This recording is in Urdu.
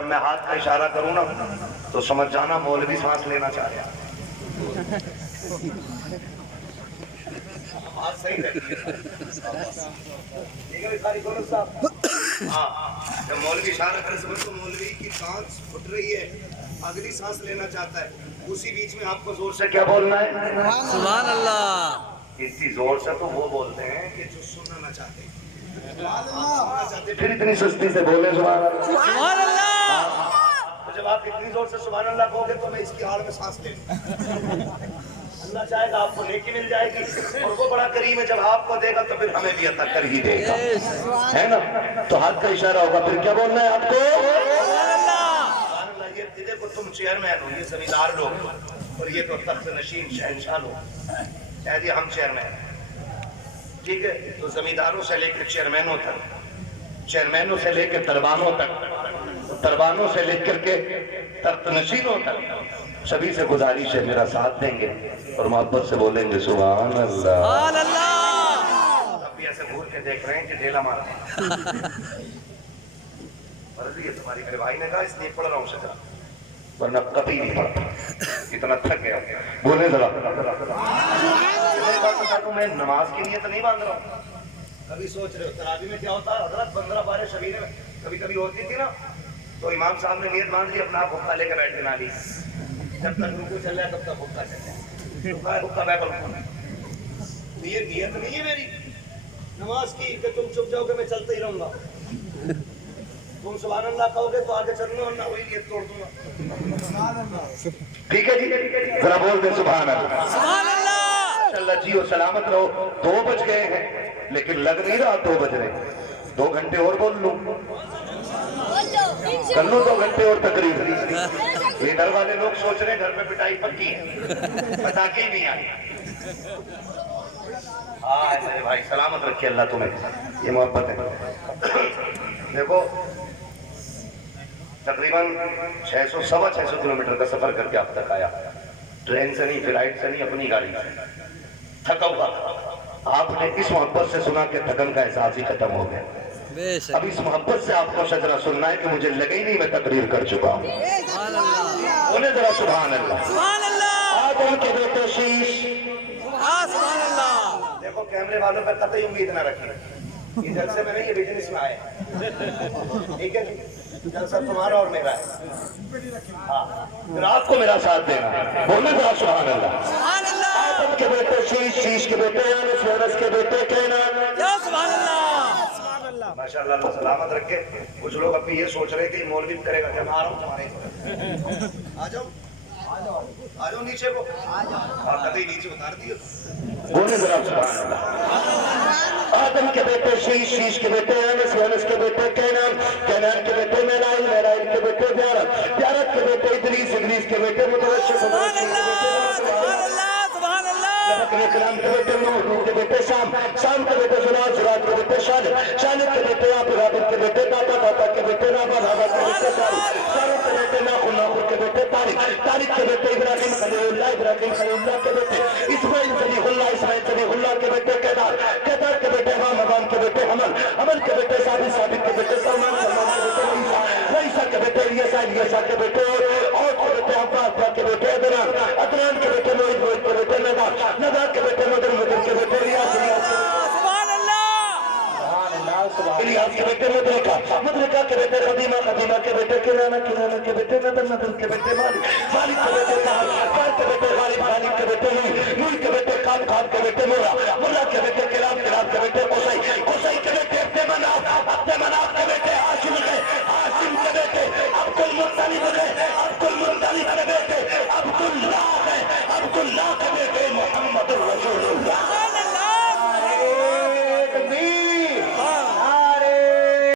جب میں ہاتھ کا اشارہ کروں نا تو سمجھ جانا مولوی سانس لینا چاہ رہا ہے. بات صحیح ہے. جب مولوی اشارہ کرے سمجھ تو مولوی کی سانس پھٹ رہی ہے, اگلی سانس لینا چاہتا ہے. اسی بیچ میں آپ کو زور سے کیا بولنا ہے؟ سبحان اللہ. اتنی زور سے تو وہ بولتے ہیں کہ جو سننا نہ چاہتے, پھر اتنی سستی سے بولے سبحان اللہ. سبحان اللہ. تو جب آپ اتنی زور سے سبحان اللہ کہو گے تو میں اس کی آڑ میں سانس لے لوں. اللہ چاہے گا آپ کو نیکی مل جائے گی, اور وہ بڑا کریم ہے, جب آپ کو دے گا تو پھر ہمیں بھی عطا کر ہی دے گا, ہے نا. تو ہاتھ کا اشارہ ہوگا, پھر کیا بولنا ہے آپ کو؟ سبحان اللہ. یہ دیکھو تم چیئرمین ہو, یہ زمیندار لوگ, اور یہ تو تخت نشین شہنشاہ لوگ. کہہ دیا ہم چیئرمین, ٹھیک ہے. تو زمینداروں سے لے کے چیئرمینوں تک, چیئرمینوں سے لے کے دربانوں تک, دربانوں سے لے کر کے تخت نشینوں تک, سبھی سے گزارش ہے میرا ساتھ دیں گے اور محبت سے بولیں گے سبحان اللہ. سبحان اللہ. اب بھی ایسے گھور کے دیکھ رہے ہیں کہ ڈیلا مارا مرضی ہے تمہاری. میرے بھائی نے کہا اس لیے پڑھ رہا ہوں شجرا, ورنہ کبھی نہیں پڑھتا, اتنا تھک گیا. بولے ذرا میں نماز کی نیت نہیں باندھ رہا ہوں. کبھی سوچ رہے ہو تراویح میں کیا ہوتا ہے حضرت, 15 بارے شبیرے میں کبھی کبھی ہوتی تھی نا, تو امام صاحب نے نیت باندھ لی, اپنا آپ حقہ لے کے بیٹھ کے نہ لی, جب تک رکوع چل رہا ہے تب تک حقہ چل رہا ہے, حقہ بیک رکوع. یہ نیت نہیں ہے میری نماز کی کہ تم چپ جاؤ کہ میں چلتا ہی رہوں گا. تم سبحان اللہ کہو گے تو آگے چلنا, ورنہ وہی نیت توڑ دوں گا. ٹھیک ہے جی, ذرا بول دیں سبحان اللہ. سبحان اللہ. اللہ جی و سلامت رہو. 2 بج گئے ہیں لیکن لگ نہیں رہا 2 بج رہے. 2 گھنٹے اور بول لوں, کر لوں 2 گھنٹے اور تقریر. یہ گھر والے لوگ سوچ رہے ہیں گھر میں پٹائی پکی ہے, پٹاخے ہی نہیں آئے. ہاں میرے بھائی سلامت رکھے اللہ تمہیں, یہ محبت ہے. دیکھو تقریباً 600 کلومیٹر کا سفر کر کے اب تک آیا, ٹرین سے نہیں, فلائٹ سے نہیں, اپنی گاڑی سے. تھکا ہوا تھا. آپ نے اس محبت سے سنا کہ تھکن کا احساس ہی ختم ہو گیا. بے شک. اب اس محبت سے آپ کو شجرا سننا ہے کہ مجھے لگے ہی نہیں میں تقریر کر چکا ہوں. سبحان اللہ. بولے ذرا سبحان اللہ. سبحان اللہ. آدم کے بیٹے شیش. سبحان اللہ. دیکھو کیمرے والوں پر قطعی امید نہ رکھیں, یہ جلسے میں نہیں, یہ بزنس میں آئے. ٹھیک ہے جی, جلسہ تمہارا اور میرا ہے. ہاں پھر آپ کو میرا ساتھ دینا. بولے ذرا سبحان اللہ. سبحان اللہ. آدم کے بیٹے شیش, شیش کے بیٹے یونس, یونس کے بیٹے کینان. یا سبحان اللہ. ماشاءاللہ اللہ سلامت رکھے. کچھ لوگ ابھی یہ سوچ رہے کہ یہ مولوی کرے گا کہ میں آ رہا ہوں تمہارے. آ جاؤ, آ جاؤ نیچے کو, اور کبھی نیچے اتار دیے. بولے ذرا سبحان اللہ. آدم کے بیٹے شیش, شیش کے بیٹے یونس, یونس کے بیٹے کینان, کینان کے بیٹے میرائیل, میرائیل کے بیٹے بیارت, بیارت کے بیٹے ادریس, ادریس کے بیٹے متوشی, سبحان اللہ. سبحان اللہ. سبحان اللہ. کلام کے بیٹے نوح, نوح کے بیٹے شام, شام کے بیٹے زراد, زراد کے بیٹے شالح, شالح کے بیٹے عابد, عابد کے بیٹے داتا, داتا کے بیٹے رابع, رابع کے بیٹے سارق, سارق کے بیٹے ناخن, ناخن کے بیٹے طارق, طارق کے بیٹے ابراہیم خلیل اللہ, ابراہیم خلیل اللہ کے بیٹے اسماعیل صدیق اللہ, اسماعیل صدیق اللہ کے بیٹے کیدار, کیدار کے بیٹے حمام, حمام کے بیٹے حمل, حمل کے بیٹے ثابت, ثابت کے بیٹے سلمان, سلمان کے بیٹے عیسیٰ, عیسیٰ کے بیٹے الیسا, الیسا کے بیٹے اور کے بیٹے عبا, عبا کے بیٹے ادنان, ادنان کے بیٹے موعد, موعد کے بیٹے ندا, ندا کے بیٹے مدر, مدر کے بیٹے ریاض, ریاض سبحان اللہ. الیاس کے بیٹے مدرکہ, مدرکہ کے بیٹے خدیمہ, خدیمہ کے بیٹے کنانہ, کنانہ کے بیٹے ندر, ندر کے بیٹے مالک, مالک کے بیٹے کار, کار کے بیٹے غالب, غالب کے بیٹے نوح, نوح کے بیٹے کاب, کاب کے بیٹے مرہ,